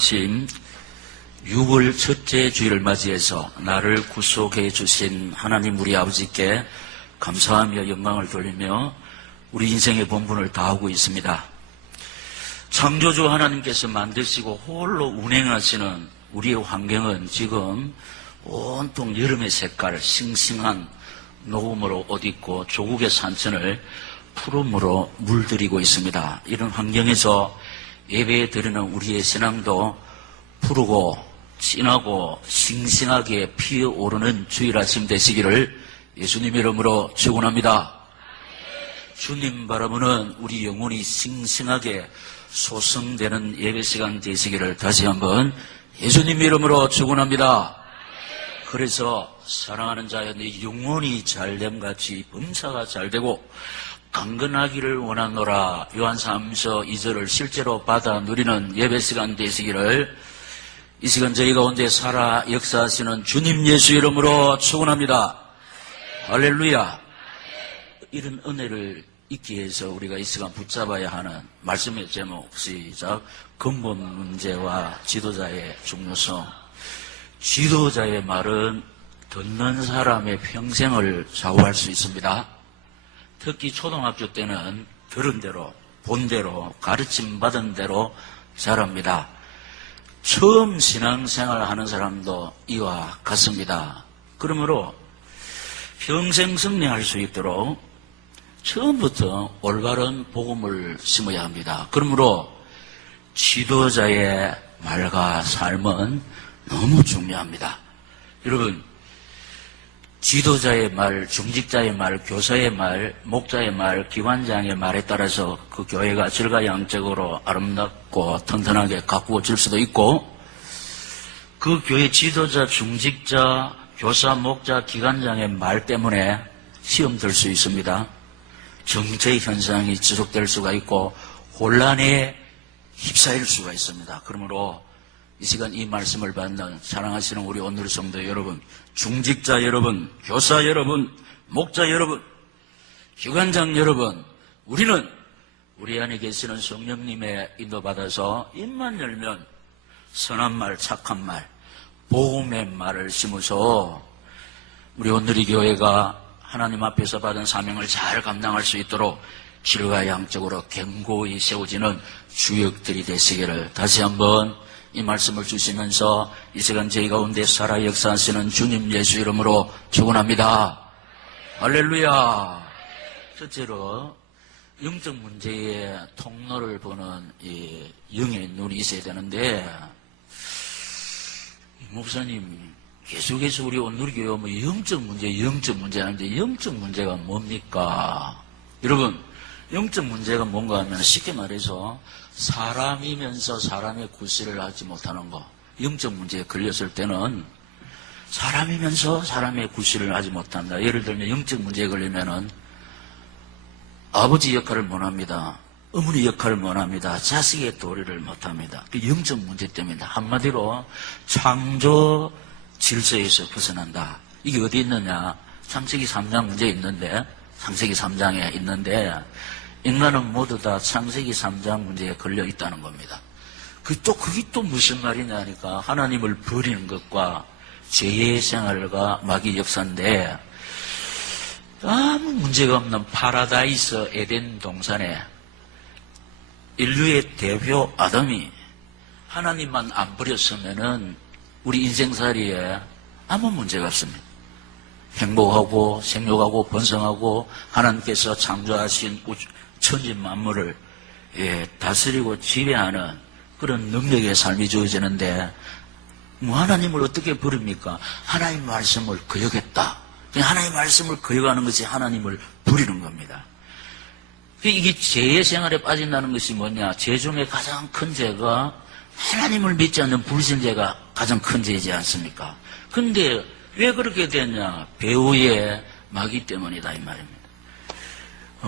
아침 6월 첫째 주일을 맞이해서 나를 구속해 주신 하나님 우리 아버지께 감사하며 영광을 돌리며 우리 인생의 본분을 다하고 있습니다. 창조주 하나님께서 만드시고 홀로 운행하시는 우리의 환경은 지금 온통 여름의 색깔, 싱싱한 녹음으로 옷 입고 조국의 산천을 푸름으로 물들이고 있습니다. 이런 환경에서 예배에 드리는 우리의 신앙도 푸르고 진하고 싱싱하게 피어오르는 주일 아침 되시기를 예수님 이름으로 축원합니다. 주님 바라보는 우리 영혼이 싱싱하게 소성되는 예배 시간 되시기를 다시 한번 예수님 이름으로 축원합니다. 그래서 사랑하는 자여 네 영혼이 잘됨같이 범사가 잘되고 강건하기를 원하노라. 요한사무서 2절을 실제로 받아 누리는 예배 시간 되시기를 이 시간 저희 가운데 살아 역사하시는 주님 예수 이름으로 축원합니다. 할렐루야. 이런 은혜를 잊기 위해서 우리가 이 시간 붙잡아야 하는 말씀의 제목 시작. 근본 문제와 지도자의 중요성. 지도자의 말은 듣는 사람의 평생을 좌우할 수 있습니다. 특히 초등학교 때는 들은 대로, 본 대로, 가르침 받은 대로 자랍니다. 처음 신앙생활 하는 사람도 이와 같습니다. 그러므로 평생 승리할 수 있도록 처음부터 올바른 복음을 심어야 합니다. 그러므로 지도자의 말과 삶은 너무 중요합니다. 여러분, 지도자의 말, 중직자의 말, 교사의 말, 목자의 말, 기관장의 말에 따라서 그 교회가 질과양적으로 아름답고 튼튼하게 가꾸어질 수도 있고, 그 교회 지도자, 중직자, 교사, 목자, 기관장의 말 때문에 시험 들 수 있습니다. 정체 현상이 지속될 수가 있고 혼란에 휩싸일 수가 있습니다. 그러므로 이 시간 이 말씀을 받는 사랑하시는 우리 오늘 성도 여러분, 중직자 여러분, 교사 여러분, 목자 여러분, 기관장 여러분, 우리는 우리 안에 계시는 성령님의 인도받아서 입만 열면 선한 말, 착한 말, 복음의 말을 심어서 우리 오늘의 교회가 하나님 앞에서 받은 사명을 잘 감당할 수 있도록 질과 양적으로 견고히 세워지는 주역들이 되시기를 다시 한번 이 말씀을 주시면서 이 시간 저희 가운데 살아 역사하시는 주님 예수 이름으로 축원합니다. 할렐루야. 첫째로 영적 문제의 통로를 보는 이 영의 눈이 있어야 되는데, 목사님 계속해서 우리 오늘 교회 오면 영적 문제 하는데 영적 문제가 뭡니까? 여러분, 영적 문제가 뭔가 하면 쉽게 말해서 사람이면서 사람의 구실을 하지 못하는 거. 영적 문제에 걸렸을 때는 사람이면서 사람의 구실을 하지 못한다. 예를 들면 영적 문제에 걸리면은 아버지 역할을 못합니다. 어머니 역할을 못합니다. 자식의 도리를 못합니다. 그 영적 문제 때문이다. 한마디로 창조 질서에서 벗어난다. 이게 어디 있느냐? 창세기 3장 문제 있는데, 창세기 3장에 있는데, 인간은 모두 다 창세기 3장 문제에 걸려 있다는 겁니다. 그게 또 무슨 말이냐니까, 하나님을 버리는 것과 죄의 생활과 마귀 역사인데, 아무 문제가 없는 파라다이스 에덴 동산에 인류의 대표 아담이 하나님만 안 버렸으면은 우리 인생살이에 아무 문제가 없습니다. 행복하고 생육하고 번성하고 하나님께서 창조하신 천지 만물을 다스리고 지배하는 그런 능력의 삶이 주어지는데, 뭐 하나님을 어떻게 버립니까? 하나님 말씀을 거역했다. 하나님 말씀을 거역하는 것이 하나님을 버리는 겁니다. 이게 죄의 생활에 빠진다는 것이 뭐냐? 죄 중에 가장 큰 죄가 하나님을 믿지 않는 불신죄가 가장 큰 죄이지 않습니까? 근데 왜 그렇게 됐냐? 배후의 마귀 때문이다 이 말입니다.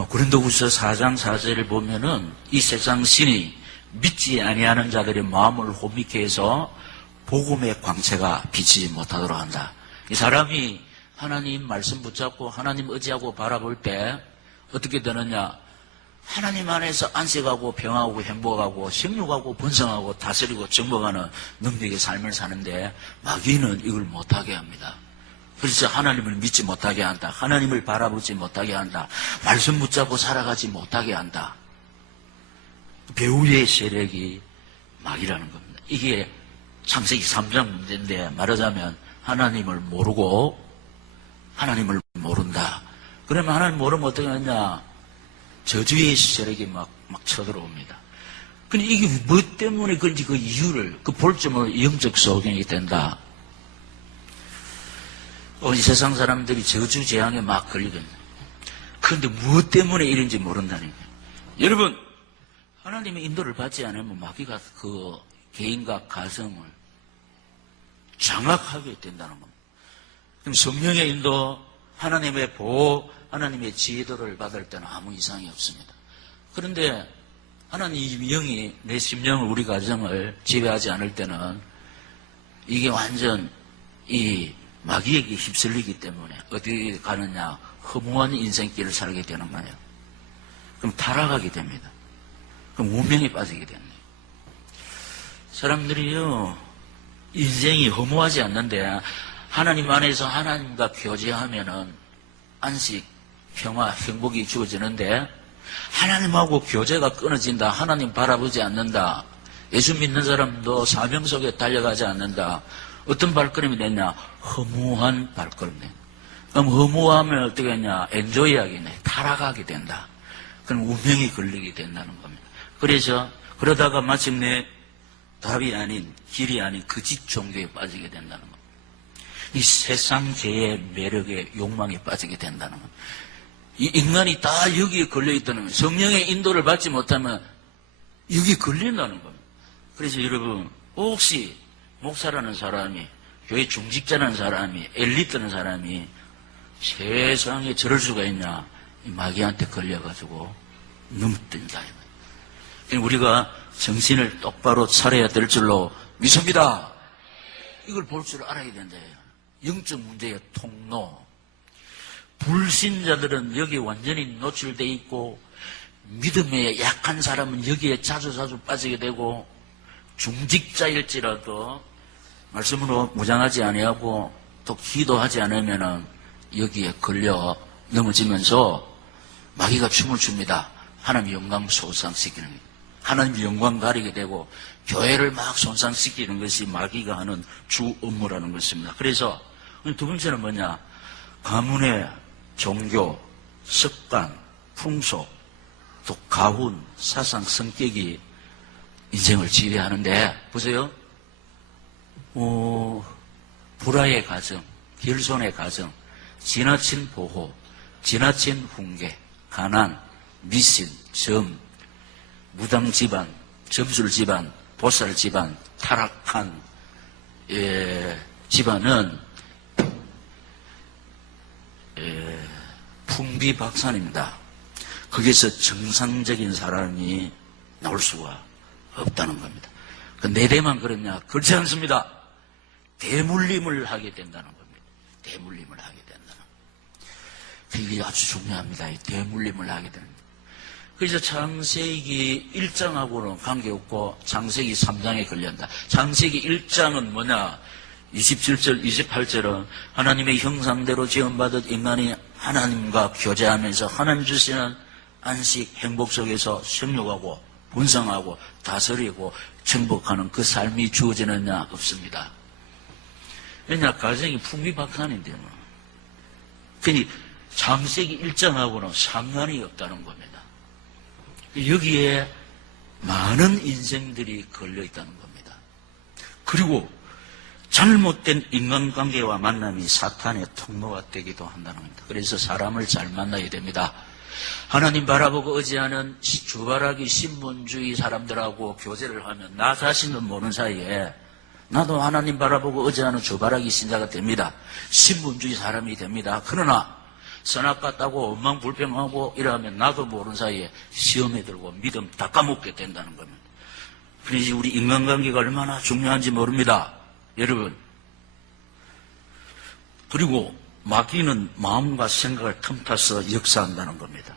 고린도후서 4장 4절을 보면은 이 세상 신이 믿지 아니하는 자들의 마음을 혼미케 해서 복음의 광채가 비치지 못하도록 한다. 이 사람이 하나님 말씀 붙잡고 하나님 의지하고 바라볼 때 어떻게 되느냐? 하나님 안에서 안식하고 평화하고 행복하고 생육하고 번성하고 다스리고 정복하는 능력의 삶을 사는데 마귀는 이걸 못하게 합니다. 그래서 하나님을 믿지 못하게 한다. 하나님을 바라보지 못하게 한다. 말씀 붙잡고 살아가지 못하게 한다. 배후의 세력이 마귀라는 겁니다. 이게 창세기 3장 문제인데 말하자면 하나님을 모르고 하나님을 모른다. 그러면 하나님 모르면 어떻게 하냐? 저주의 세력이 막 쳐들어옵니다. 근데 이게 뭐 때문에 그런지 그 이유를, 그 볼점을 영적 소경이 된다. 이 세상 사람들이 저주 재앙에 막 걸리거든요. 그런데 무엇 때문에 이런지 모른다는 거예요. 여러분, 하나님의 인도를 받지 않으면 마귀가 그 개인과 가정을 장악하게 된다는 겁니다. 그럼 성령의 인도, 하나님의 보호, 하나님의 지혜도를 받을 때는 아무 이상이 없습니다. 그런데 하나님 영이 내 심령을, 우리 가정을 지배하지 않을 때는 이게 완전 이 마귀에게 휩쓸리기 때문에 어디 가느냐? 허무한 인생길을 살게 되는 거예요. 그럼 타락하게 됩니다. 그럼 운명에 빠지게 됩니다. 사람들이요, 인생이 허무하지 않는데 하나님 안에서 하나님과 교제하면은 안식, 평화, 행복이 주어지는데 하나님하고 교제가 끊어진다. 하나님 바라보지 않는다. 예수 믿는 사람도 사명 속에 달려가지 않는다. 어떤 발걸음이 됐냐? 허무한 발걸음이 된다. 그럼 허무하면 어떻게 했냐? 엔조이하겠네. 타락하게 된다. 그럼 운명이 걸리게 된다는 겁니다. 그래서 그러다가 마침내 답이 아닌, 길이 아닌 거짓 종교에 빠지게 된다는 겁니다. 이 세상제의 매력에 욕망에 빠지게 된다는 겁니다. 이 인간이 다 여기에 걸려있다는 거예요. 성령의 인도를 받지 못하면 여기에 걸린다는 겁니다. 그래서 여러분, 혹시 목사라는 사람이, 교회 중직자라는 사람이, 엘리트라는 사람이 세상에 저럴 수가 있냐? 이 마귀한테 걸려가지고 넘든다. 우리가 정신을 똑바로 차려야 될 줄로 믿습니다. 이걸 볼 줄 알아야 된다. 영적 문제의 통로. 불신자들은 여기에 완전히 노출되어 있고, 믿음에 약한 사람은 여기에 자주 빠지게 되고, 중직자일지라도 말씀으로 무장하지 아니하고 또 기도하지 않으면은 여기에 걸려 넘어지면서 마귀가 춤을 춥니다. 하나님의 영광 손상시키는 거예요. 하나님의 영광 가리게 되고 교회를 막 손상시키는 것이 마귀가 하는 주 업무라는 것입니다. 그래서 두 번째는 뭐냐? 가문의 종교, 습관, 풍속, 또 가훈, 사상, 성격이 인생을 지배하는데, 보세요. 불화의 가정, 결손의 가정, 지나친 보호, 지나친 훈계, 가난, 미신, 점, 무당 집안, 점술 집안, 보살 집안, 타락한 집안은 풍비박산입니다. 거기서 정상적인 사람이 나올 수가 없다는 겁니다. 그 네 대만 그렇냐? 그렇지 않습니다. 대물림을 하게 된다는 겁니다. 대물림을 하게 된다는 겁니다. 이게 아주 중요합니다. 이 대물림을 하게 됩니다. 그래서 창세기 1장하고는 관계없고 창세기 3장에 걸린다. 창세기 1장은 뭐냐? 27절, 28절은 하나님의 형상대로 지음받은 인간이 하나님과 교제하면서 하나님 주시는 안식, 행복 속에서 생육하고 분성하고 다스리고 정복하는 그 삶이 주어지느냐? 없습니다. 왜냐? 가정이 풍비박산인데 뭐. 그러니 창세기 1장하고는 상관이 없다는 겁니다. 여기에 많은 인생들이 걸려있다는 겁니다. 그리고 잘못된 인간관계와 만남이 사탄의 통로가 되기도 한다는 겁니다. 그래서 사람을 잘 만나야 됩니다. 하나님 바라보고 의지하는 주바라기 신분주의 사람들하고 교제를 하면 나 자신은 모르는 사이에 나도 하나님 바라보고 의지하는 주바라기 신자가 됩니다. 신분주의 사람이 됩니다. 그러나 선악 같다고 원망불평하고 이러면 나도 모르는 사이에 시험에 들고 믿음 다 까먹게 된다는 겁니다. 그래서 우리 인간관계가 얼마나 중요한지 모릅니다. 여러분. 그리고 마귀는 마음과 생각을 틈타서 역사한다는 겁니다.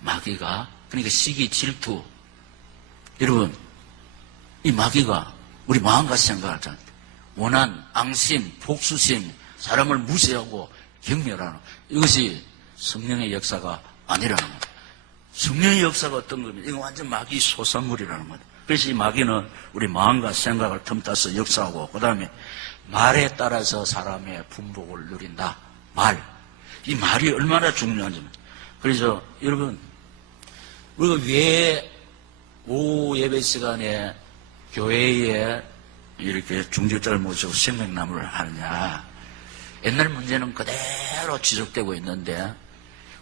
마귀가, 그러니까 시기, 질투. 여러분, 이 마귀가 우리 마음과 생각을 잘 원한, 앙심, 복수심, 사람을 무시하고 경멸하는 이것이 성령의 역사가 아니라는 겁니다. 성령의 역사가 어떤 겁니까? 이건 완전 마귀 소산물이라는 겁니다. 그래서 이 마귀는 우리 마음과 생각을 틈타서 역사하고 그 다음에 말에 따라서 사람의 분복을 누린다. 말. 이 말이 얼마나 중요한지. 그래서 여러분, 우리가 왜 오후 예배 시간에 교회에 이렇게 중직자를 모시고 생명나무를 하느냐. 옛날 문제는 그대로 지속되고 있는데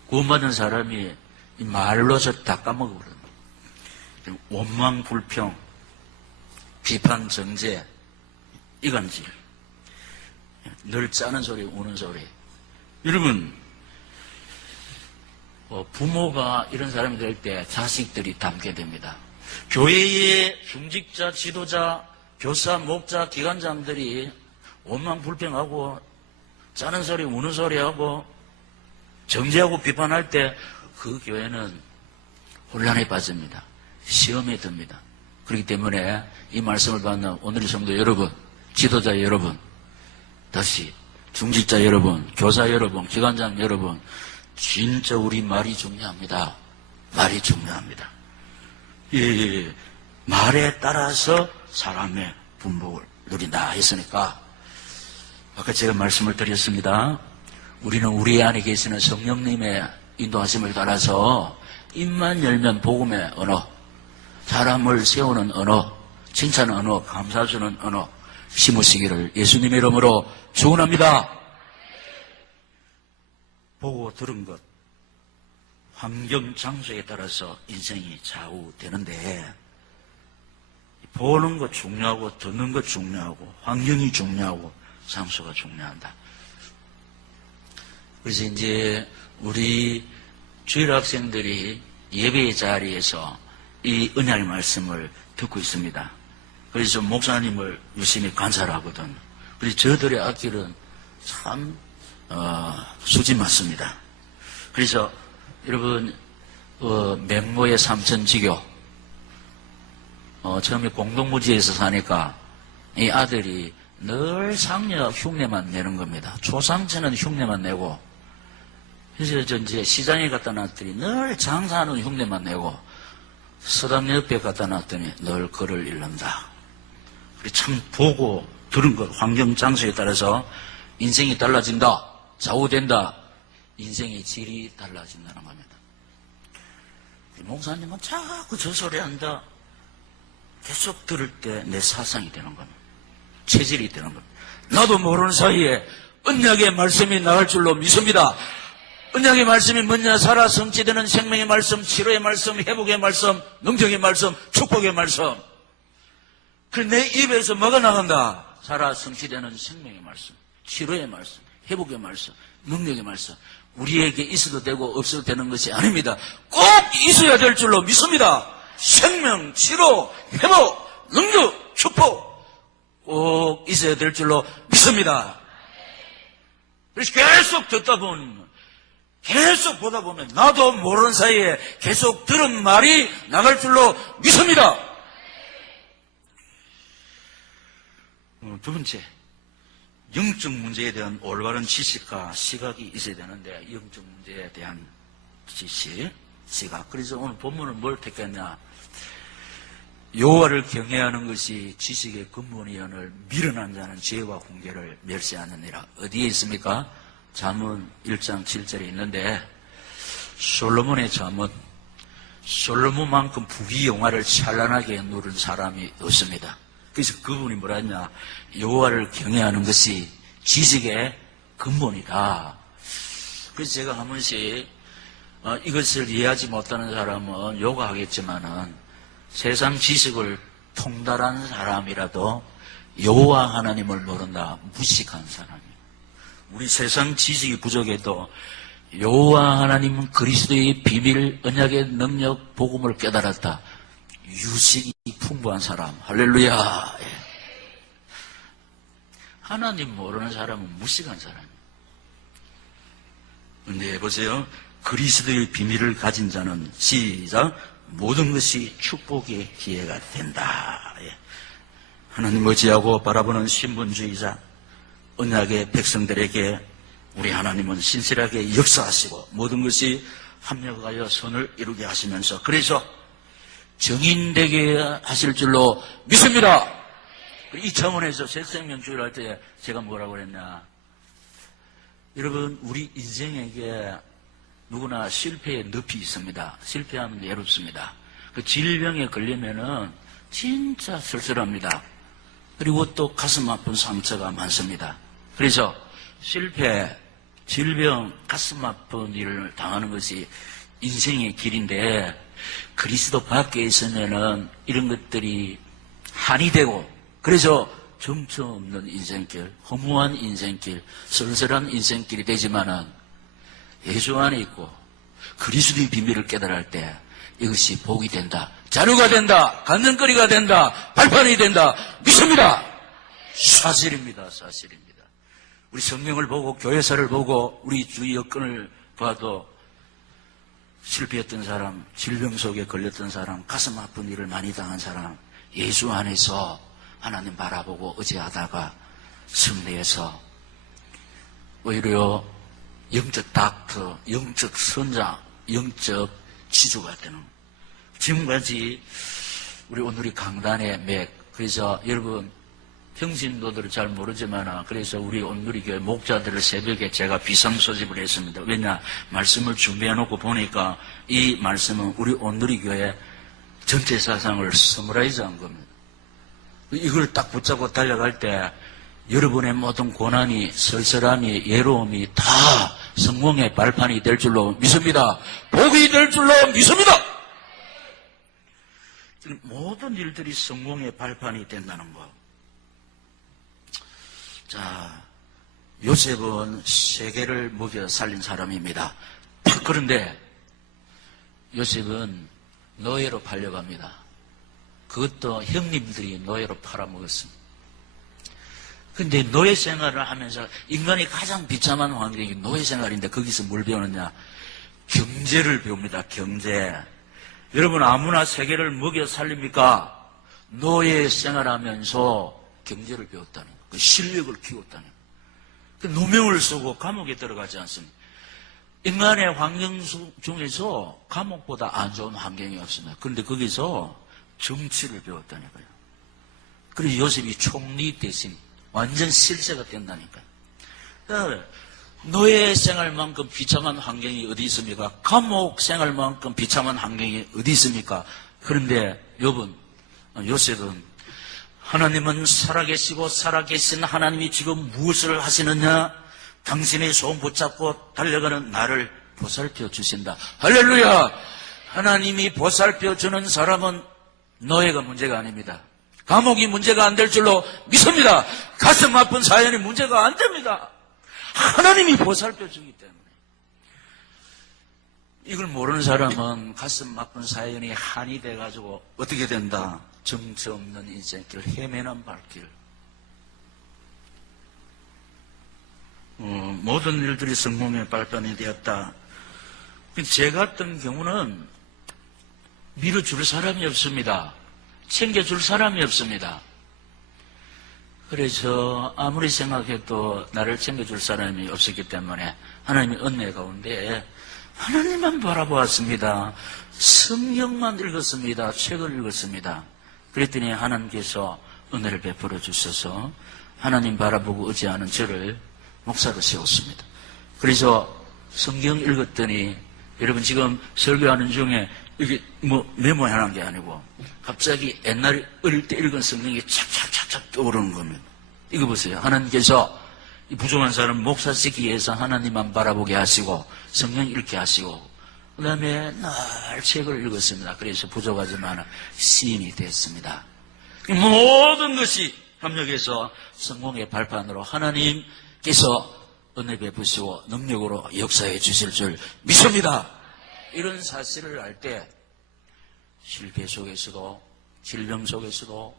구원받은 사람이 이 말로서 다 까먹어버려요. 원망, 불평, 비판, 정죄, 이간질. 늘 짜는 소리, 우는 소리. 여러분, 부모가 이런 사람이 될 때 자식들이 닮게 됩니다. 교회의 중직자, 지도자, 교사, 목자, 기관장들이 원망, 불평하고 짜는 소리, 우는 소리하고 정죄하고 비판할 때 그 교회는 혼란에 빠집니다. 시험에 듭니다. 그렇기 때문에 이 말씀을 받는 오늘의 성도 여러분, 지도자 여러분, 다시 중직자 여러분, 교사 여러분, 기관장 여러분, 진짜 우리 말이 중요합니다. 말이 중요합니다. 이 말에 따라서 사람의 분복을 누린다 했으니까 아까 제가 말씀을 드렸습니다. 우리는 우리 안에 계시는 성령님의 인도하심을 따라서 입만 열면 복음의 언어, 사람을 세우는 언어, 칭찬 언어, 감사주는 언어 심으시기를 예수님의 이름으로 축원합니다. 보고 들은 것, 환경, 장소에 따라서 인생이 좌우되는데 보는 것 중요하고 듣는 것 중요하고 환경이 중요하고 장소가 중요하다. 그래서 이제 우리 주일 학생들이 예배의 자리에서 이 은혜의 말씀을 듣고 있습니다. 그래서 목사님을 유심히 관찰하거든. 그래서 저들의 앞길은 참 수지 맞습니다. 그래서 여러분 맹모의 삼천지교 처음에 공동무지에서 사니까 이 아들이 늘 상녀 흉내만 내는 겁니다. 초상체는 흉내만 내고 그래서 저 이제 시장에 갖다 놨더니 늘 장사하는 흉내만 내고 서당 옆에 갖다 놨더니 늘 글을 읽는다. 참 보고 들은 것, 환경 장소에 따라서 인생이 달라진다, 좌우된다, 인생의 질이 달라진다는 겁니다. 목사님은 자꾸 저 소리 한다. 계속 들을 때 내 사상이 되는 겁니다. 체질이 되는 겁니다. 나도 모르는 사이에 언약의 말씀이 나갈 줄로 믿습니다. 언약의 말씀이 뭐냐? 살아 성취되는 생명의 말씀, 치료의 말씀, 회복의 말씀, 능력의 말씀, 축복의 말씀. 그래 내 입에서 뭐가 나간다? 살아 성취되는 생명의 말씀, 치료의 말씀, 회복의 말씀, 능력의 말씀. 우리에게 있어도 되고 없어도 되는 것이 아닙니다. 꼭 있어야 될 줄로 믿습니다. 생명, 치료, 회복, 능력, 축복 꼭 있어야 될 줄로 믿습니다. 그래서 계속 듣다 보면 계속 보다 보면 나도 모르는 사이에 계속 들은 말이 나갈 줄로 믿습니다. 두 번째, 영적 문제에 대한 올바른 지식과 시각이 있어야 되는데 영적 문제에 대한 지식, 시각. 그래서 오늘 본문은 뭘 택했냐? 여호와를 경외하는 것이 지식의 근본이언을 미련한 자는 죄와 훈계를 멸시하느니라. 어디에 있습니까? 잠언 1장 7절에 있는데 솔로몬의 잠언, 솔로몬만큼 부귀영화를 찬란하게 누른 사람이 없습니다. 그래서 그분이 뭐라 했냐? 여호와를 경외하는 것이 지식의 근본이다. 그래서 제가 한 번씩 이것을 이해하지 못하는 사람은 요구하겠지만은 세상 지식을 통달한 사람이라도 여호와 하나님을 모른다. 무식한 사람이에요. 우리 세상 지식이 부족해도 여호와 하나님은 그리스도의 비밀, 언약의 능력, 복음을 깨달았다. 유식이 풍부한 사람. 할렐루야. 하나님 모르는 사람은 무식한 사람이에요. 근데 보세요. 그리스도의 비밀을 가진 자는 시작 모든 것이 축복의 기회가 된다. 예. 하나님 의지하고 바라보는 신분주의자 언약의 백성들에게 우리 하나님은 신실하게 역사하시고 모든 것이 합력하여 선을 이루게 하시면서 그래서 정인되게 하실 줄로 믿습니다. 이 차원에서 새생명주의를 할 때 제가 뭐라고 그랬냐. 여러분 우리 인생에게 누구나 실패의 늪이 있습니다. 실패하면 외롭습니다. 그 질병에 걸리면은 진짜 쓸쓸합니다. 그리고 또 가슴 아픈 상처가 많습니다. 그래서 실패, 질병, 가슴 아픈 일을 당하는 것이 인생의 길인데 그리스도 밖에 있으면은 이런 것들이 한이 되고 그래서 정처 없는 인생길, 허무한 인생길, 쓸쓸한 인생길이 되지만은 예수 안에 있고 그리스도의 비밀을 깨달을 때 이것이 복이 된다. 자료가 된다. 간증거리가 된다. 발판이 된다. 믿습니다. 사실입니다. 사실입니다. 우리 성경을 보고 교회사를 보고 우리 주위 여건을 봐도 실패했던 사람, 질병 속에 걸렸던 사람, 가슴 아픈 일을 많이 당한 사람 예수 안에서 하나님 바라보고 의지하다가 승리해서 오히려 영적 닥터, 영적 선장, 영적 지주가 되는 지금까지 우리 오늘이 강단의 맥 그래서 여러분 평신도들은 잘 모르지만 그래서 우리 온누리 교회 목자들을 새벽에 제가 비상소집을 했습니다. 왜냐 말씀을 준비해놓고 보니까 이 말씀은 우리 온누리 교회 전체 사상을 서머라이즈한 겁니다. 이걸 딱 붙잡고 달려갈 때 여러분의 모든 고난이 쓸쓸함이 외로움이 다 성공의 발판이 될 줄로 믿습니다. 복이 될 줄로 믿습니다. 모든 일들이 성공의 발판이 된다는 것. 자, 요셉은 세계를 먹여 살린 사람입니다. 그런데 요셉은 노예로 팔려갑니다. 그것도 형님들이 노예로 팔아먹었습니다. 근데 노예 생활을 하면서 인간이 가장 비참한 환경이 노예 생활인데 거기서 뭘 배우느냐? 경제를 배웁니다. 경제. 여러분 아무나 세계를 먹여 살립니까? 노예 생활하면서 경제를 배웠다는 거예요. 그 실력을 키웠다는 거예요. 그 누명을 쓰고 감옥에 들어가지 않습니다. 인간의 환경 중에서 감옥보다 안 좋은 환경이 없습니다. 그런데 거기서 정치를 배웠다는 거예요. 그래서 요셉이 총리 대신 완전 실세가 된다니까요. 노예 생활만큼 비참한 환경이 어디 있습니까? 감옥 생활만큼 비참한 환경이 어디 있습니까? 그런데 여러분, 요셉은 하나님은 살아계시고 살아계신 하나님이 지금 무엇을 하시느냐? 당신의 손 붙잡고 달려가는 나를 보살펴 주신다. 할렐루야! 하나님이 보살펴 주는 사람은 노예가 문제가 아닙니다. 감옥이 문제가 안 될 줄로 믿습니다. 가슴 아픈 사연이 문제가 안 됩니다. 하나님이 보살펴 주기 때문에. 이걸 모르는 사람은 가슴 아픈 사연이 한이 돼가지고 어떻게 된다? 정처 없는 인생길, 헤매는 발길. 모든 일들이 성공의 발판이 되었다. 제 같은 경우는 밀어줄 사람이 없습니다. 챙겨줄 사람이 없습니다. 그래서 아무리 생각해도 나를 챙겨줄 사람이 없었기 때문에 하나님의 은혜 가운데 하나님만 바라보았습니다. 성경만 읽었습니다. 책을 읽었습니다. 그랬더니 하나님께서 은혜를 베풀어 주셔서 하나님 바라보고 의지하는 저를 목사로 세웠습니다. 그래서 성경 읽었더니 여러분 지금 설교하는 중에 이게 뭐 메모해놓은 게 아니고 갑자기 옛날에 어릴 때 읽은 성경이 착착착착 떠오르는 겁니다. 이거 보세요. 하나님께서 이 부족한 사람 목사 시키기 위해서 하나님만 바라보게 하시고 성경 읽게 하시고 그 다음에 날 책을 읽었습니다. 그래서 부족하지만 시인이 됐습니다. 모든 것이 협력해서 성공의 발판으로 하나님께서 은혜 베푸시고 능력으로 역사해 주실 줄 믿습니다. 이런 사실을 알 때 실패 속에서도 질병 속에서도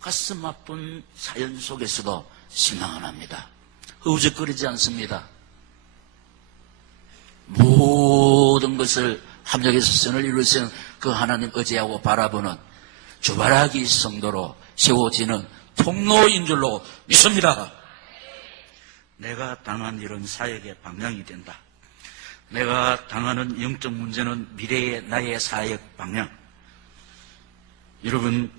가슴 아픈 사연 속에서도 실망 안 합니다. 흐우적거리지 않습니다. 모든 것을 합력해서 선을 이루시는 그 하나님 의지하고 바라보는 주바라기 성도로 세워지는 통로인 줄로 믿습니다. 내가 당한 일은 사역의 방향이 된다. 내가 당하는 영적 문제는 미래의 나의 사역 방향. 여러분,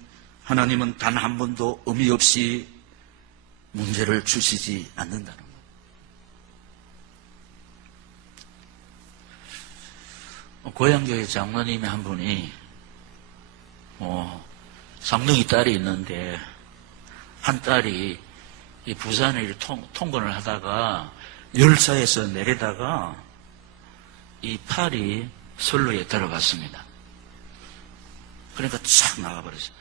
하나님은 단 한 번도 의미 없이 문제를 주시지 않는다는 것. 고향교회 장로님이 한 분이 쌍둥이 딸이 있는데 한 딸이 이 부산에 통근을 하다가 열차에서 내리다가 이 팔이 선로에 들어갔습니다. 그러니까 착 나가버렸어요.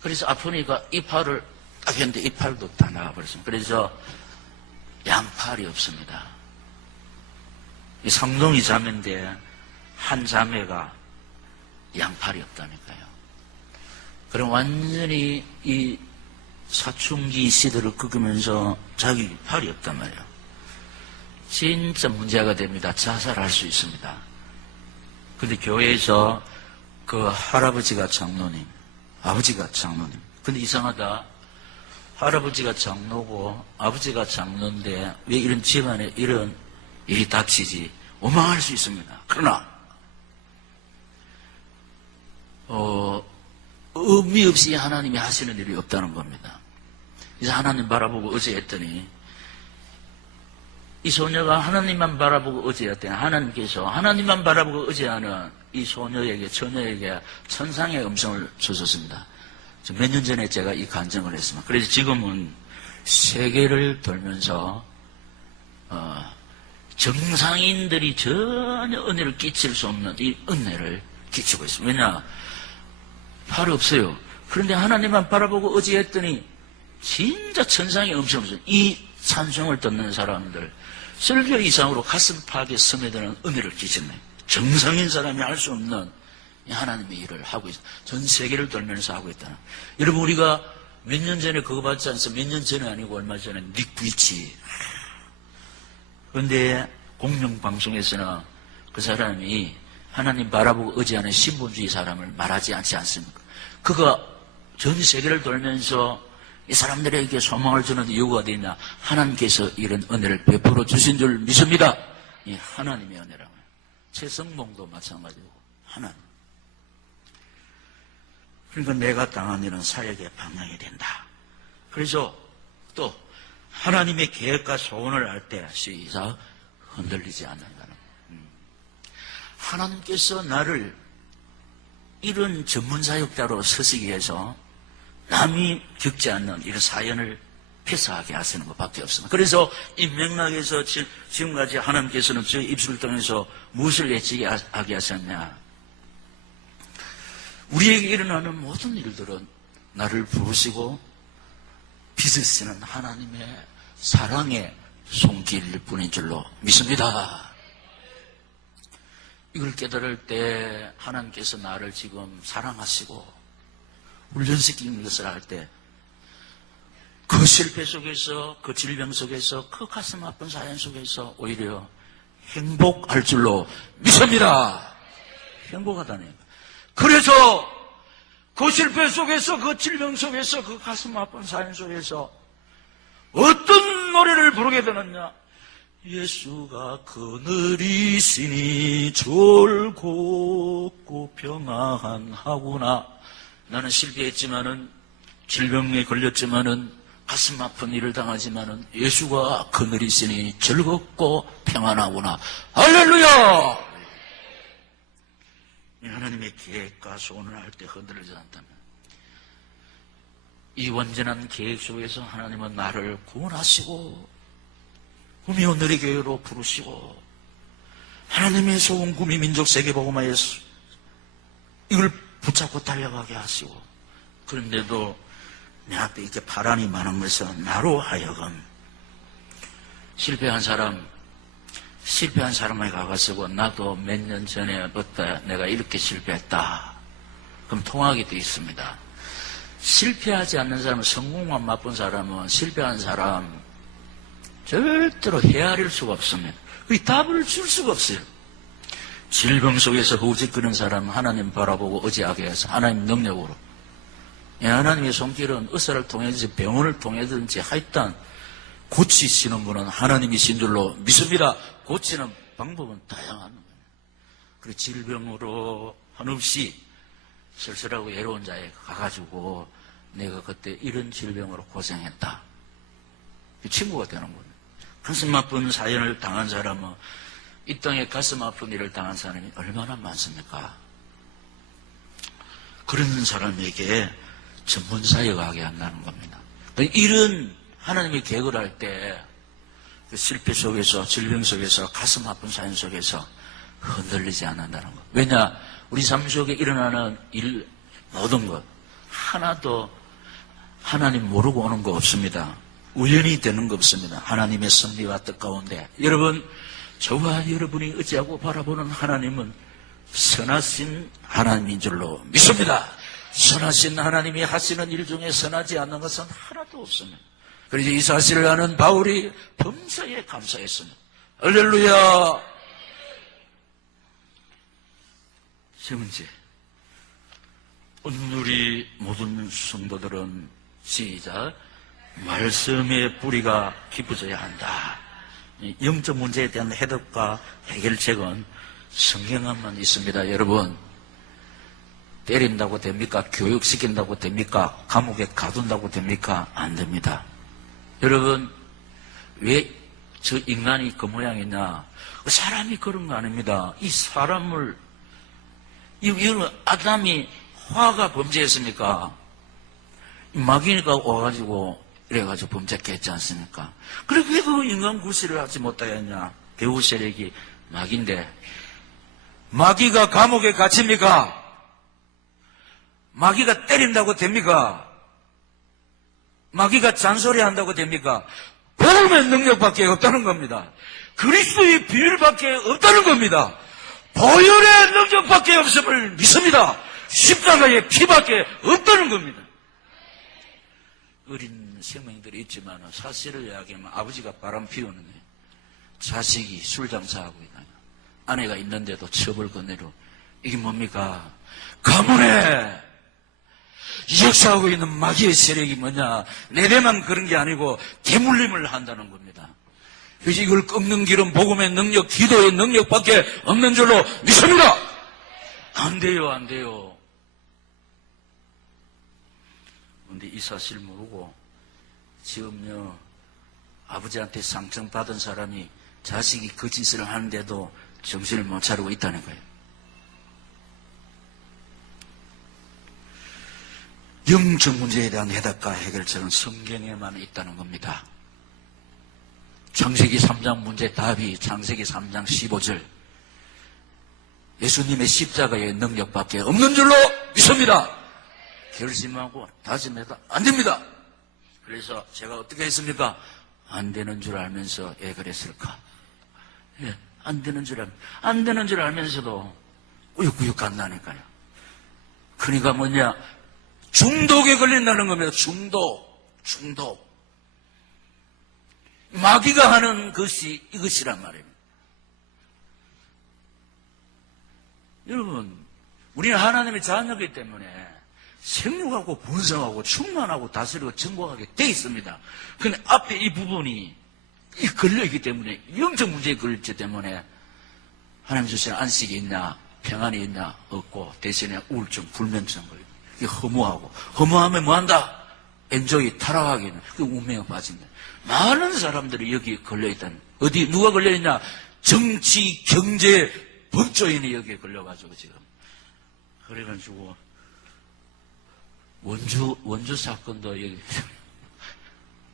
그래서 아프니까 이 팔을 딱 했는데 이 팔도 다 나가버렸습니다. 그래서 양팔이 없습니다. 이 쌍둥이 자매인데 한 자매가 양팔이 없다니까요. 그럼 완전히 이 사춘기 시대를 겪으면서 자기 팔이 없단 말이에요. 진짜 문제가 됩니다. 자살할 수 있습니다. 근데 교회에서 그 할아버지가 장로님, 아버지가 장로님. 근데 이상하다. 할아버지가 장로고 아버지가 장로인데 왜 이런 집안에 이런 일이 닥치지? 원망할 수 있습니다. 그러나 의미 없이 하나님이 하시는 일이 없다는 겁니다. 그래서 하나님 바라보고 어제했더니 이 소녀가 하나님만 바라보고 어제했더니 하나님께서 하나님만 바라보고 어제하는 이 소녀에게 처녀에게 천상의 음성을 주셨습니다. 몇 년 전에 제가 이 간증을 했습니다. 그래서 지금은 세계를 돌면서 정상인들이 전혀 은혜를 끼칠 수 없는 이 은혜를 끼치고 있습니다. 왜냐? 팔 없어요. 그런데 하나님만 바라보고 어지했더니 진짜 천상의 음성을 이 찬송을 듣는 사람들 설교 이상으로 가슴팍에 스며드는 은혜를 끼쳤네. 정상인 사람이 할 수 없는 하나님의 일을 하고 있어요. 전 세계를 돌면서 하고 있다. 여러분, 우리가 몇 년 전에 그거 받지 않습니까? 몇 년 전에 아니고 얼마 전에 닉 부이치. 그런데 공영방송에서는 그 사람이 하나님 바라보고 의지하는 신본주의 사람을 말하지 않지 않습니까? 그가 전 세계를 돌면서 이 사람들에게 소망을 주는 이유가 어디 있나? 하나님께서 이런 은혜를 베풀어 주신 줄 믿습니다. 이 하나님의 은혜라고요. 최성봉도 마찬가지고 하나님. 그러니까 내가 당한 일은 사역의 방향이 된다. 그래서 또 하나님의 계획과 소원을 알 때 시작 흔들리지 않는다는 거예요. 하나님께서 나를 이런 전문사역자로 서시기 위해서 남이 겪지 않는 이런 사연을 패스하게 하시는 것밖에 없습니다. 그래서 이 맥락에서 지금까지 하나님께서는 저 입술을 통해서 무엇을 예측하게 하셨냐? 우리에게 일어나는 모든 일들은 나를 부르시고 빚으시는 하나님의 사랑의 손길일 뿐인 줄로 믿습니다. 이걸 깨달을 때 하나님께서 나를 지금 사랑하시고 훈련시키는 것을 할 때 그 실패 속에서 그 질병 속에서 그 가슴 아픈 사연 속에서 오히려 행복할 줄로 믿습니다. 행복하다네요. 그래서 그 실패 속에서 그 질병 속에서 그 가슴 아픈 사연 속에서 어떤 노래를 부르게 되느냐? 예수가 그늘이시니 졸고 평안하구나. 나는 실패했지만은 질병에 걸렸지만은 가슴 아픈 일을 당하지만은 예수가 그늘이시니 즐겁고 평안하구나. 할렐루야! 하나님의 계획과 소원을 할 때 흔들리지 않다면 이 완전한 계획 속에서 하나님은 나를 구원하시고 구미 오늘의 교회로 부르시고 하나님의 소원 구미 민족 세계복음화에 이걸 붙잡고 달려가게 하시고 그런데도 내 앞에 이렇게 바람이 많은 것은 나로 하여금 실패한 사람에게 가가지고 나도 몇 년 전에부터 내가 이렇게 실패했다. 그럼 통하게 돼 있습니다. 실패하지 않는 사람은 성공만 맛본 사람은 실패한 사람 절대로 헤아릴 수가 없습니다. 그 답을 줄 수가 없어요. 질병 속에서 허우적거리는 사람은 하나님 바라보고 의지하게 해서 하나님 능력으로. 하나님의 손길은 의사를 통해서 병원을 통해서든지 하여튼 고치시는 분은 하나님이신 줄로 믿습니다. 고치는 방법은 다양한 거예요. 그리고 질병으로 한없이 쓸쓸하고 외로운 자에 가가지고 내가 그때 이런 질병으로 고생했다. 친구가 되는 거예요. 가슴 아픈 사연을 당한 사람은 이 땅에 가슴 아픈 일을 당한 사람이 얼마나 많습니까? 그런 사람에게 전문 사역을 하게 한다는 겁니다. 이런 하나님의 계획을 할 때 그 실패 속에서 질병 속에서 가슴 아픈 사연 속에서 흔들리지 않는다는 것. 왜냐? 우리 삶 속에 일어나는 일 모든 것 하나도 하나님 모르고 오는 거 없습니다. 우연히 되는 거 없습니다. 하나님의 섭리와 뜻 가운데 여러분, 저와 여러분이 의지하고 바라보는 하나님은 선하신 하나님인 줄로 믿습니다. 선하신 하나님이 하시는 일 중에 선하지 않는 것은 하나도 없습니다. 그래서 이 사실을 아는 바울이 범사에 감사했습니다. 할렐루야. 세 번째, 오늘 우리 모든 성도들은 시작, 말씀의 뿌리가 깊어져야 한다. 영적 문제에 대한 해답과 해결책은 성경에만 있습니다. 여러분, 때린다고 됩니까? 교육시킨다고 됩니까? 감옥에 가둔다고 됩니까? 안 됩니다. 여러분, 왜 저 인간이 그 모양이냐? 사람이 그런 거 아닙니다. 이 사람을, 이거 아담이 화가 범죄했습니까? 마귀가 와가지고 이래가지고 범죄케 했지 않습니까? 그래, 왜 그 인간 구실을 하지 못하였냐? 배후 세력이 마귀인데, 마귀가 감옥에 갇힙니까? 마귀가 때린다고 됩니까? 마귀가 잔소리한다고 됩니까? 복음의 능력밖에 없다는 겁니다. 그리스도의 비밀밖에 없다는 겁니다. 보혈의 능력밖에 없음을 믿습니다. 십자가의 피밖에 없다는 겁니다. 어린 생명들이 있지만 사실을 이야기하면 아버지가 바람 피우는 자식이 술 장사하고 있나요? 아내가 있는데도 처벌 건네로. 이게 뭡니까? 가문에 역사하고 있는 마귀의 세력이 뭐냐? 내대만 그런 게 아니고 대물림을 한다는 겁니다. 그래서 이걸 꺾는 길은 복음의 능력, 기도의 능력밖에 없는 줄로 믿습니다. 안 돼요, 안 돼요. 그런데 이 사실 모르고 지금요, 아버지한테 상처받은 사람이 자식이 그 짓을 하는데도 정신을 못 차리고 있다는 거예요. 영적 문제에 대한 해답과 해결책은 성경에만 있다는 겁니다. 창세기 3장 문제 답이 창세기 3장 15절. 예수님의 십자가의 능력밖에 없는 줄로 믿습니다. 결심하고 다짐해도 안 됩니다. 그래서 제가 어떻게 했습니까? 안 되는 줄 알면서 왜 그랬을까? 예, 안 되는 줄 알면서도 우육우육 간다니까요. 그러니까 뭐냐? 중독에 걸린다는 겁니다. 중독. 마귀가 하는 것이 이것이란 말입니다. 여러분, 우리는 하나님의 자녀이기 때문에 생육하고 번성하고 충만하고 다스리고 정복하게 돼 있습니다. 그런데 앞에 이 부분이 걸려있기 때문에, 영적 문제에 걸렸기 때문에 하나님 주시는 안식이 있냐, 평안이 있냐 없고 대신에 우울증, 불면증 걸려요. 허무하면 뭐한다? 엔조이, 타락하기는 그 운명에 빠진다. 많은 사람들이 여기 걸려있다는. 어디 누가 걸려있냐? 정치, 경제, 법조인이 여기에 걸려가지고 지금. 그래가지고 원주 사건도 여기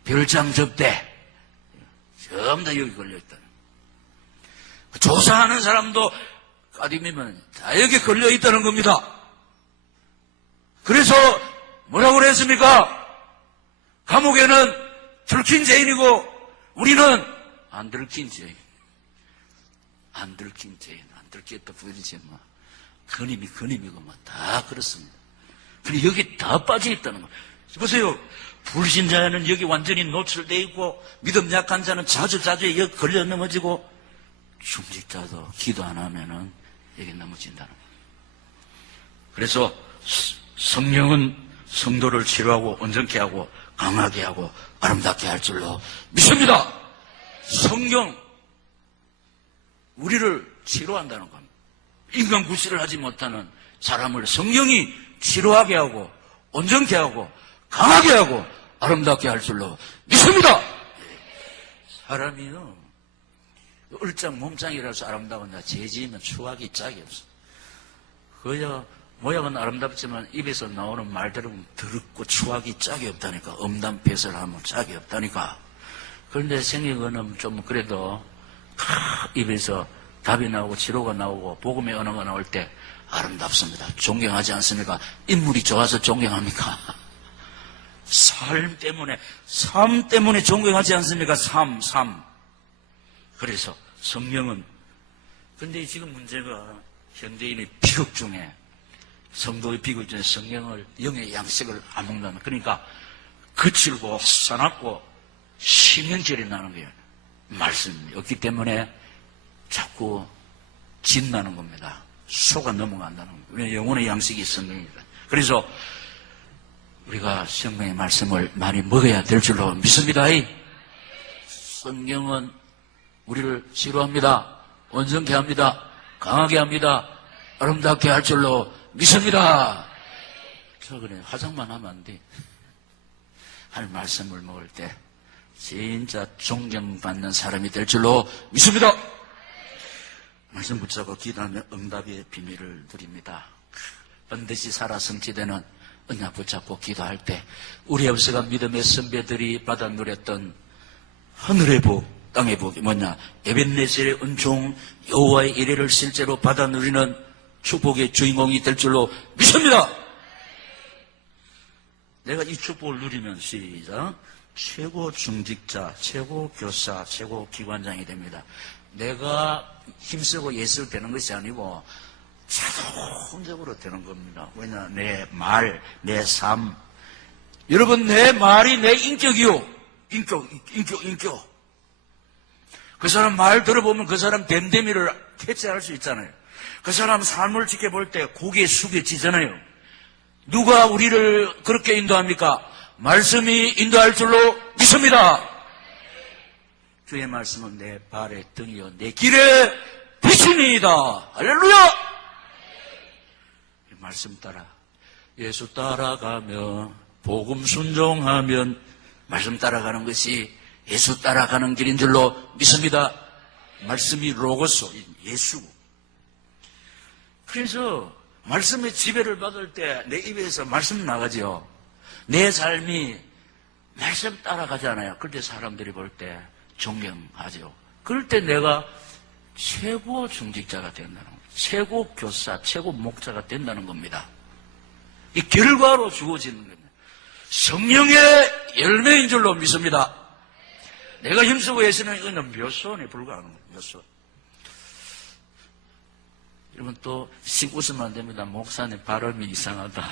별장 접대 전부 다 여기 걸려있다는. 조사하는 사람도 까디미면 다 여기 걸려있다는 겁니다. 그래서 뭐라고 그랬습니까? 감옥에는 들킨 죄인이고 우리는 안 들킨 죄인. 안 들켰다 부르지 뭐. 근임이고 뭐 다 그렇습니다. 근데 여기 다 빠져 있다는 거. 보세요. 불신자는 여기 완전히 노출되어 있고 믿음 약한 자는 자주 여기 걸려 넘어지고 중직자도 기도 안 하면은 이게 넘어진다는 거예요. 그래서 성령은 성도를 치료하고 온전케 하고 강하게 하고 아름답게 할 줄로 믿습니다. 성경 우리를 치료한다는 겁니다. 인간 구실을 하지 못하는 사람을 성령이 치료하게 하고 온전케 하고 강하게 하고 아름답게 할 줄로 믿습니다. 사람이요 얼짱 몸짱이라서 아름다운다 죄지으면 추하기 짝이 없어. 그야 모양은 아름답지만 입에서 나오는 말 들으면 더럽고 추하기 짝이 없다니까. 음담패설 하면 짝이 없다니까. 그런데 생긴 거는 좀 그래도 입에서 답이 나오고 치료가 나오고 복음의 언어가 나올 때 아름답습니다. 존경하지 않습니까? 인물이 좋아서 존경합니까? 삶 때문에 존경하지 않습니까? 삶. 그래서 성령은 근데 지금 문제가 현대인의 비극 중에 성도의 비극 중에 성령을 영의 양식을 안 먹는 그러니까 거칠고 사납고 심형절이 나는 거예요. 말씀이 없기 때문에 자꾸 진나는 겁니다. 속아 넘어간다는 거예요. 영혼의 양식이 성령입니다. 그래서 우리가 성령의 말씀을 많이 먹어야 될 줄로 믿습니다. 성령은 우리를 치료합니다. 온전케 합니다. 강하게 합니다. 아름답게 할 줄로 믿습니다. 그래 화장만 하면 안 돼. 할 말씀을 먹을 때 진짜 존경받는 사람이 될 줄로 믿습니다. 말씀 붙잡고 기도하면 응답의 비밀을 드립니다. 반드시 살아 성취되는 언약 붙잡고 기도할 때 우리 앞서가 믿음의 선배들이 받아 누렸던 하늘의 복, 땅의 복이 뭐냐? 에벤네셀의 은총 여호와의 이레를 실제로 받아 누리는 축복의 주인공이 될 줄로 믿습니다. 내가 이 축복을 누리면 시작 최고 중직자, 최고 교사, 최고 기관장이 됩니다. 내가 힘쓰고 예술 되는 것이 아니고 자동적으로 되는 겁니다. 왜냐? 내 말, 내 삶. 여러분, 내 말이 내 인격이요. 인격. 그 사람 말 들어보면 그 사람 댐댐이를 캐치할 수 있잖아요. 그 사람 삶을 지켜볼 때 고개 숙여지잖아요. 누가 우리를 그렇게 인도합니까? 말씀이 인도할 줄로 믿습니다. 주의 말씀은 내 발의 등이요 내 길의 빛이니이다. 할렐루야! 이 말씀 따라 예수 따라가며 복음 순종하면 말씀 따라가는 것이 예수 따라가는 길인 줄로 믿습니다. 말씀이 로고스, 예수고. 그래서 말씀의 지배를 받을 때 내 입에서 말씀 나가지요. 내 삶이 말씀 따라가잖아요. 그럴 때 사람들이 볼 때 존경하죠. 그럴 때 내가 최고 중직자가 된다는 거예요. 최고 교사, 최고 목자가 된다는 겁니다. 이 결과로 주어지는 겁니다. 성령의 열매인 줄로 믿습니다. 내가 힘쓰고 애쓰는 이거는 몇 손에 불과하는 거예요. 몇 손. 여러분 또 씩 웃으면 안 됩니다. 목사님 발음이 이상하다.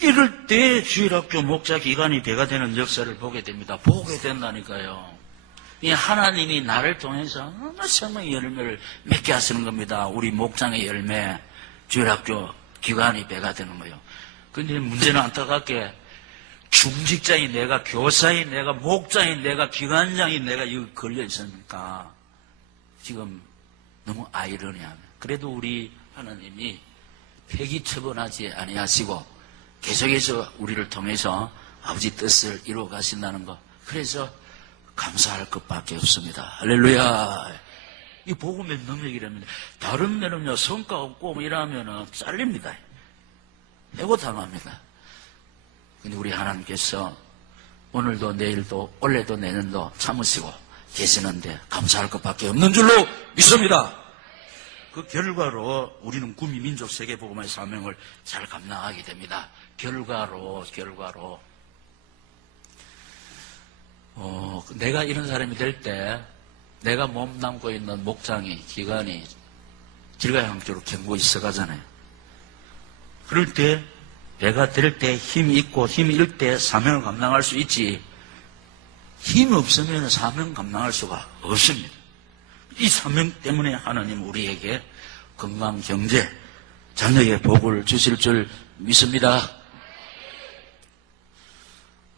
이럴 때 주일학교 목자 기관이 배가 되는 역사를 보게 됩니다. 보게 된다니까요. 이 하나님이 나를 통해서 생명의 열매를 맺게 하시는 겁니다. 우리 목장의 열매, 주일학교 기관이 배가 되는 거예요. 근데 문제는 안타깝게 중직자인 내가, 교사인 내가, 목자인 내가, 기관장인 내가 여기 걸려 있으니까 지금 너무 아이러니합니다. 그래도 우리 하나님이 폐기 처분하지 아니하시고 계속해서 우리를 통해서 아버지 뜻을 이루어 가신다는 것. 그래서 감사할 것밖에 없습니다. 할렐루야. 이 복음의 능력이랍니다. 다른 면은요, 성과 없고 이러면은 잘립니다. 해고당합니다. 근데 우리 하나님께서 오늘도 내일도 올해도 내년도 참으시고 계시는데 감사할 것밖에 없는 줄로 믿습니다. 그 결과로 우리는 구미 민족 세계복음화의 사명을 잘 감당하게 됩니다. 결과로 내가 이런 사람이 될 때 내가 몸담고 있는 목장이 기관이 길가 형태로 경고 있어가잖아요. 그럴 때 내가 될 때 힘이 있고 힘이 잃을 때 사명을 감당할 수 있지. 힘이 없으면 사명 감당할 수가 없습니다. 이 사명 때문에 하나님 우리에게 건강, 경제, 자녀의 복을 주실 줄 믿습니다.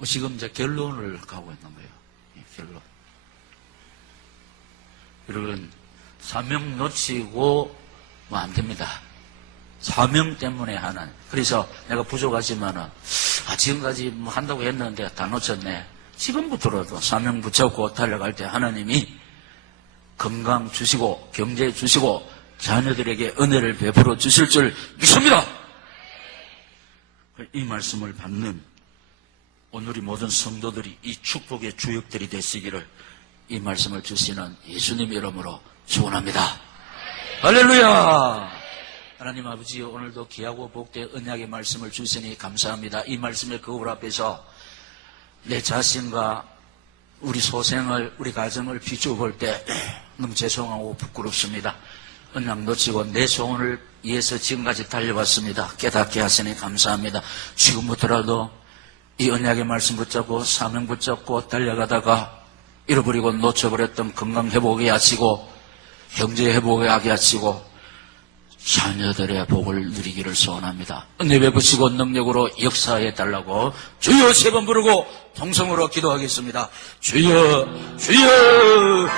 지금 이제 결론을 가고 있는 거예요. 결론. 여러분, 사명 놓치고 뭐 안 됩니다. 사명 때문에 하나님. 그래서 내가 부족하지만은, 지금까지 뭐 한다고 했는데 다 놓쳤네. 지금부터라도 사명 붙잡고 달려갈 때 하나님이 건강 주시고, 경제 주시고, 자녀들에게 은혜를 베풀어 주실 줄 믿습니다. 이 말씀을 받는 오늘 이 모든 성도들이 이 축복의 주역들이 되시기를 이 말씀을 주시는 예수님 이름으로 축원합니다. 할렐루야! 하나님 아버지, 오늘도 귀하고 복된 언약의 말씀을 주시니 감사합니다. 이 말씀의 거울 앞에서 내 자신과 우리 소생을, 우리 가정을 비추어볼 때 너무 죄송하고 부끄럽습니다. 언약 놓치고 내 소원을 위해서 지금까지 달려왔습니다. 깨닫게 하시니 감사합니다. 지금부터라도 이 언약의 말씀 붙잡고 사명 붙잡고 달려가다가 잃어버리고 놓쳐버렸던 건강 회복에 하시고 경제 회복에 하게 하시고 자녀들의 복을 누리기를 소원합니다. 은혜 베푸시고 능력으로 역사해 달라고 주여 3번 부르고 통성으로 기도하겠습니다. 주여 주여